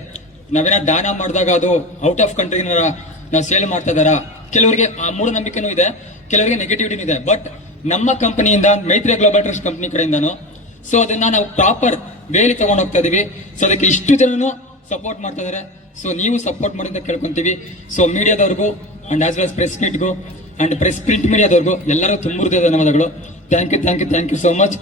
ನಾವೇನಾದ್ರು ದಾನ ಮಾಡಿದಾಗ ಅದು ಔಟ್ ಆಫ್ ಕಂಟ್ರಿ ನಾವು ಸೇಲ್ ಮಾಡ್ತಾ ಇದಾರ, ಕೆಲವರಿಗೆ ಆ ಮೂಢನಂಬಿಕೆನೂ ಇದೆ, ಕೆಲವರಿಗೆ ನೆಗೆಟಿವಿಟಿನೂ ಇದೆ. ಬಟ್ ನಮ್ಮ ಕಂಪನಿಯಿಂದ, ಮೈತ್ರಿಯ ಗ್ಲೋಬಲ್ ಟ್ರಸ್ಟ್ ಕಂಪನಿ ಕಡೆಯಿಂದನೂ ಸೊ ಅದನ್ನ ನಾವು ಪ್ರಾಪರ್ ವೇಲಿ ತಗೊಂಡು ಹೋಗ್ತಾ ಇದೀವಿ. ಸೊ ಅದಕ್ಕೆ ಇಷ್ಟು ಜನನು ಸಪೋರ್ಟ್ ಮಾಡ್ತಾ ಇದಾರೆ. ಸೊ ನೀವು ಸಪೋರ್ಟ್ ಮಾಡಿ ಅಂತ ಕೇಳ್ಕೊಂತೀವಿ. ಸೊ ಮೀಡಿಯಾದವ್ರಿಗೂ ಅಂಡ್ ಆಸ್ ವೆಲ್ ಪ್ರೆಸ್ ಮೀಟ್ಗೂ ಅಂಡ್ ಪ್ರೆಸ್ ಪ್ರಿಂಟ್ ಮೀಡಿಯಾದವ್ರಿಗೂ ಎಲ್ಲರೂ ತುಂಬ ಹೃದಯ ಧನ್ಯವಾದಗಳು. Thank you so much.